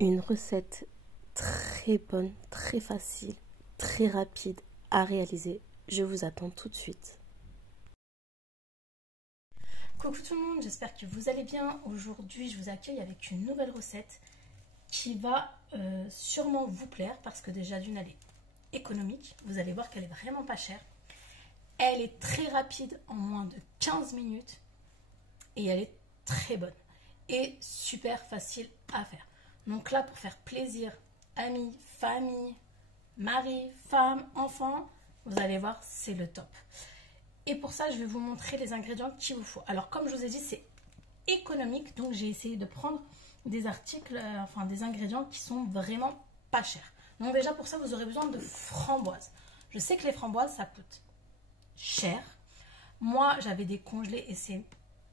Une recette très bonne, très facile, très rapide à réaliser. Je vous attends tout de suite. Coucou tout le monde, j'espère que vous allez bien. Aujourd'hui, je vous accueille avec une nouvelle recette qui va sûrement vous plaire parce que déjà d'une, elle est économique. Vous allez voir qu'elle est vraiment pas chère. Elle est très rapide, en moins de 15 minutes. Et elle est très bonne. Et super facile à faire. Donc là, pour faire plaisir, amis, famille, mari, femme, enfant, vous allez voir, c'est le top. Et pour ça, je vais vous montrer les ingrédients qu'il vous faut. Alors, comme je vous ai dit, c'est économique. Donc, j'ai essayé de prendre des articles, des ingrédients qui sont vraiment pas chers. Donc, déjà, pour ça, vous aurez besoin de framboises. Je sais que les framboises, ça coûte cher. Moi, j'avais des congelés et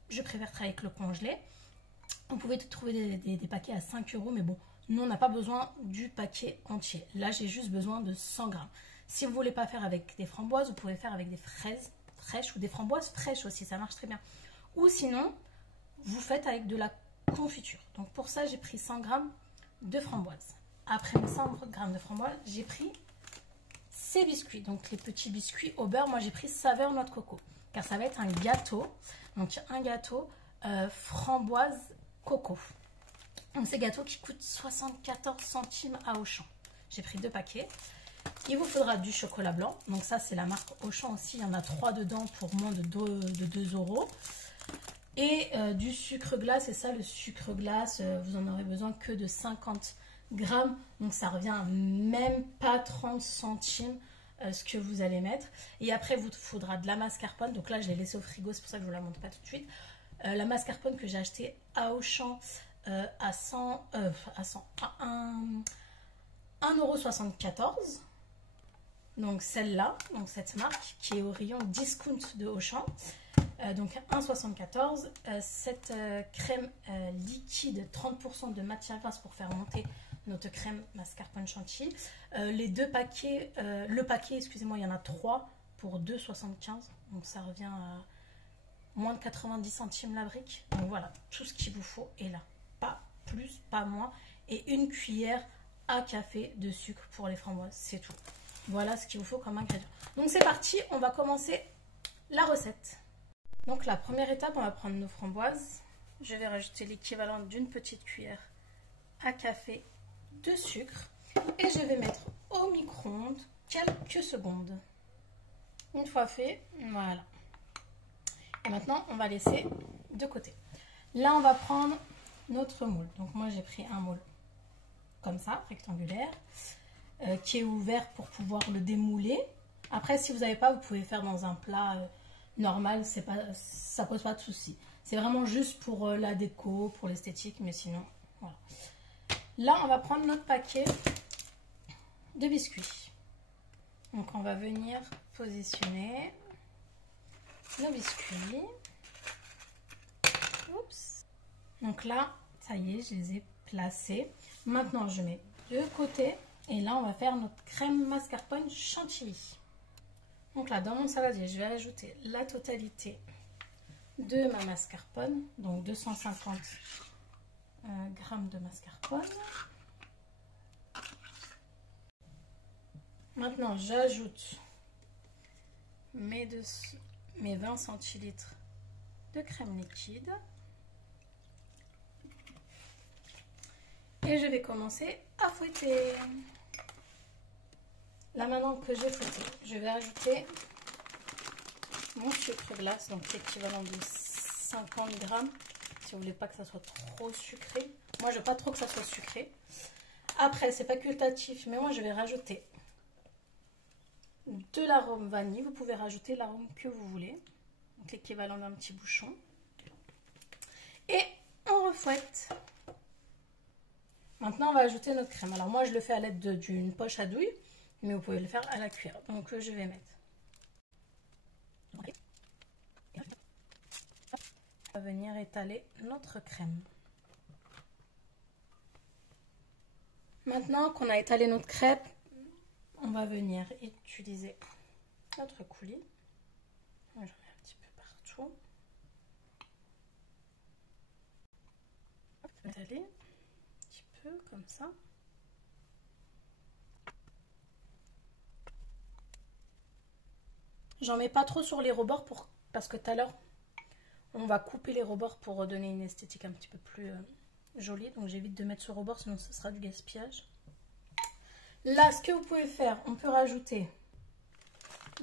je préfère travailler avec le congelé. Vous pouvez trouver des paquets à 5 €, mais bon, nous, on n'a pas besoin du paquet entier. Là, j'ai juste besoin de 100 grammes. Si vous ne voulez pas faire avec des framboises, vous pouvez faire avec des fraises fraîches ou des framboises fraîches aussi, ça marche très bien. Ou sinon, vous faites avec de la confiture. Donc pour ça, j'ai pris 100 grammes de framboises. Après mes 100 grammes de framboises, j'ai pris ces biscuits. Donc les petits biscuits au beurre, moi j'ai pris saveur noix de coco. Car ça va être un gâteau. Donc un gâteau framboise coco. Donc ces gâteaux qui coûtent 74 centimes à Auchan. J'ai pris 2 paquets. Il vous faudra du chocolat blanc. Donc ça, c'est la marque Auchan aussi. Il y en a 3 dedans pour moins de 2 €. Et du sucre glace. Et ça, le sucre glace, vous en aurez besoin que de 50 grammes. Donc ça revient même pas 30 centimes ce que vous allez mettre. Et après, il vous faudra de la mascarpone. Donc là, je l'ai laissé au frigo. C'est pour ça que je ne vous la montre pas tout de suite. La mascarpone que j'ai achetée à Auchan à 1,74 €. Donc celle-là, donc cette marque qui est au rayon discount de Auchan. Donc 1,74 €. Cette crème liquide, 30% de matière grasse pour faire monter notre crème mascarpone chantilly. Les 2 paquets, le paquet, excusez-moi, il y en a 3 pour 2,75 €. Donc ça revient à moins de 90 centimes la brique. Donc voilà, tout ce qu'il vous faut est là. Pas plus, pas moins. Et une cuillère à café de sucre pour les framboises, c'est tout. Voilà ce qu'il vous faut comme ingrédient. Donc c'est parti, on va commencer la recette. Donc la première étape, on va prendre nos framboises. Je vais rajouter l'équivalent d'une petite cuillère à café de sucre. Et je vais mettre au micro-ondes quelques secondes. Une fois fait, voilà. Et maintenant, on va laisser de côté. Là, on va prendre notre moule. Donc moi, j'ai pris un moule comme ça, rectangulaire, qui est ouvert pour pouvoir le démouler. Après, si vous n'avez pas, vous pouvez faire dans un plat normal, ça pose pas de souci. C'est vraiment juste pour la déco, pour l'esthétique, mais sinon, voilà. Là, on va prendre notre paquet de biscuits. Donc, on va venir positionner nos biscuits. Oups. Donc là, ça y est, je les ai placés. Maintenant, je mets de côté. Et là, on va faire notre crème mascarpone chantilly. Donc là, dans mon saladier, je vais ajouter la totalité de ma mascarpone. Donc 250 grammes de mascarpone. Maintenant, j'ajoute mes 20 centilitres de crème liquide. Et je vais commencer à fouetter. Là, maintenant que j'ai fouetté, je vais ajouter mon sucre glace, donc l'équivalent de 50 grammes. Si vous voulez pas que ça soit trop sucré. Moi, je veux pas trop que ça soit sucré. Après, c'est facultatif, mais moi, je vais rajouter de l'arôme vanille. Vous pouvez rajouter l'arôme que vous voulez. Donc, l'équivalent d'un petit bouchon. Et on refouette. Maintenant, on va ajouter notre crème. Alors, moi, je le fais à l'aide d'une poche à douille, mais vous pouvez le faire à la cuillère. Donc, je vais mettre. On va venir étaler notre crème. Maintenant qu'on a étalé notre crêpe, on va venir utiliser notre coulis. J'en mets un petit peu partout. Étaler un petit peu. peu comme ça. J'en mets pas trop sur les rebords parce que tout à l'heure, on va couper les rebords pour donner une esthétique un petit peu plus jolie. Donc j'évite de mettre sur rebord, sinon ce sera du gaspillage. Là, ce que vous pouvez faire, on peut rajouter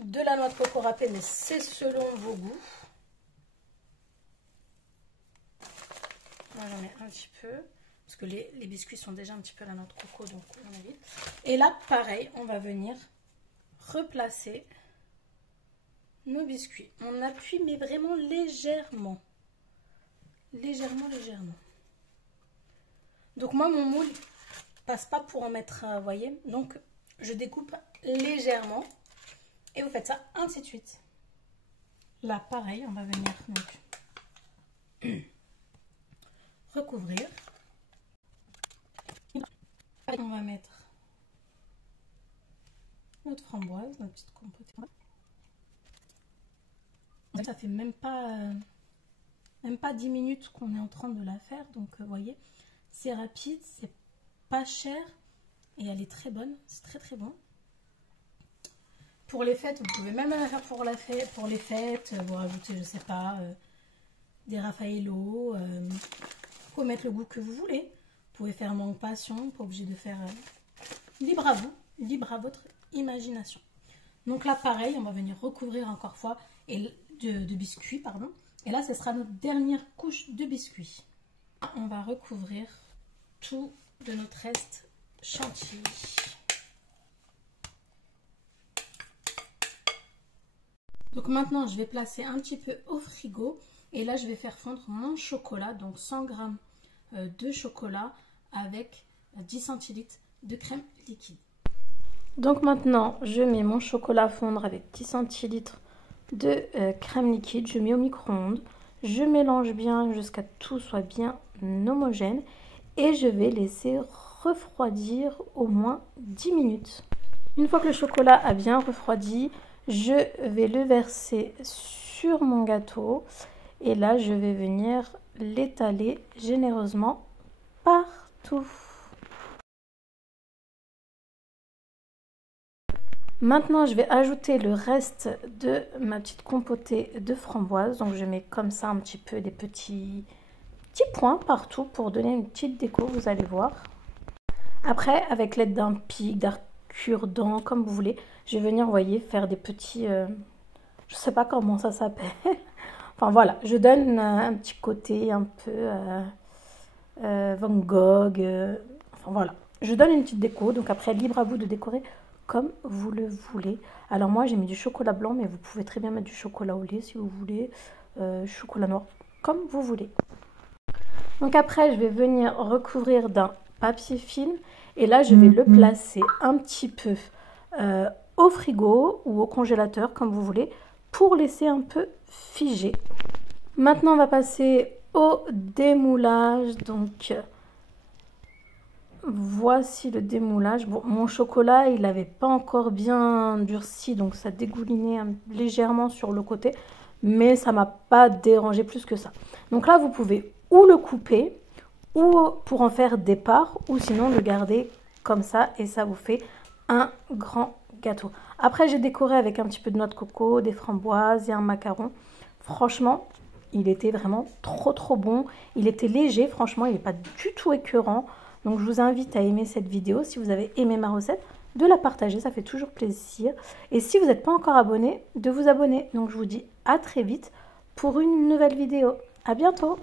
de la noix de coco râpée, mais c'est selon vos goûts. Moi, j'en mets un petit peu, parce que les biscuits sont déjà un petit peu à la noix de coco, donc on évite. Et là, pareil, on va venir replacer nos biscuits. On appuie, mais vraiment légèrement. Légèrement. Donc moi, mon moule passe pas pour en mettre, vous voyez. Donc, je découpe légèrement. Et vous faites ça ainsi de suite. Là, pareil, on va venir donc recouvrir. On va mettre notre framboise, notre petite compote. Ça fait même pas 10 minutes qu'on est en train de la faire. Donc, vous voyez, c'est rapide, c'est pas cher et elle est très bonne. C'est très bon. Pour les fêtes, vous pouvez même la faire pour les fêtes. Vous rajoutez, je sais pas, des Raffaello. Vous pouvez mettre le goût que vous voulez. Vous pouvez faire mangue passion, pas obligé de faire libre à vous, libre à votre imagination. Donc là, pareil, on va venir recouvrir encore une fois de biscuits, pardon. Et là, ce sera notre dernière couche de biscuits. On va recouvrir tout de notre reste chantilly. Donc maintenant, je vais placer un petit peu au frigo. Et là, je vais faire fondre mon chocolat. Donc 100 g de chocolat avec 10 centilitres de crème liquide. Donc maintenant, je mets mon chocolat fondre avec 10 centilitres de crème liquide. Je mets au micro-ondes. Je mélange bien jusqu'à ce que tout soit bien homogène. Et je vais laisser refroidir au moins 10 minutes. Une fois que le chocolat a bien refroidi, je vais le verser sur mon gâteau et là je vais venir l'étaler généreusement partout. Maintenant je vais ajouter le reste de ma petite compotée de framboise. Donc je mets comme ça un petit peu des petits points partout pour donner une petite déco, vous allez voir. Après, avec l'aide d'un pic, d'un cure-dent, comme vous voulez, je vais venir, vous voyez, faire des petits... je sais pas comment ça s'appelle. Enfin voilà, je donne un petit côté un peu Van Gogh. Enfin voilà, je donne une petite déco. Donc après, libre à vous de décorer comme vous le voulez. Alors moi, j'ai mis du chocolat blanc, mais vous pouvez très bien mettre du chocolat au lait si vous voulez. Chocolat noir, comme vous voulez. Donc après, je vais venir recouvrir d'un papier film. Et là, je vais le placer un petit peu au frigo ou au congélateur, comme vous voulez, pour laisser un peu figer. Maintenant, on va passer au démoulage. Donc, voici le démoulage. Bon, mon chocolat, il n'avait pas encore bien durci, donc ça dégoulinait légèrement sur le côté. Mais ça ne m'a pas dérangé plus que ça. Donc là, vous pouvez ou le couper, ou pour en faire des parts, ou sinon le garder comme ça et ça vous fait un grand gâteau. Après j'ai décoré avec un petit peu de noix de coco, des framboises et un macaron. Franchement, il était vraiment trop bon. Il était léger, franchement, il n'est pas du tout écœurant. Donc je vous invite à aimer cette vidéo. Si vous avez aimé ma recette, de la partager, ça fait toujours plaisir. Et si vous n'êtes pas encore abonné, de vous abonner. Donc je vous dis à très vite pour une nouvelle vidéo. À bientôt!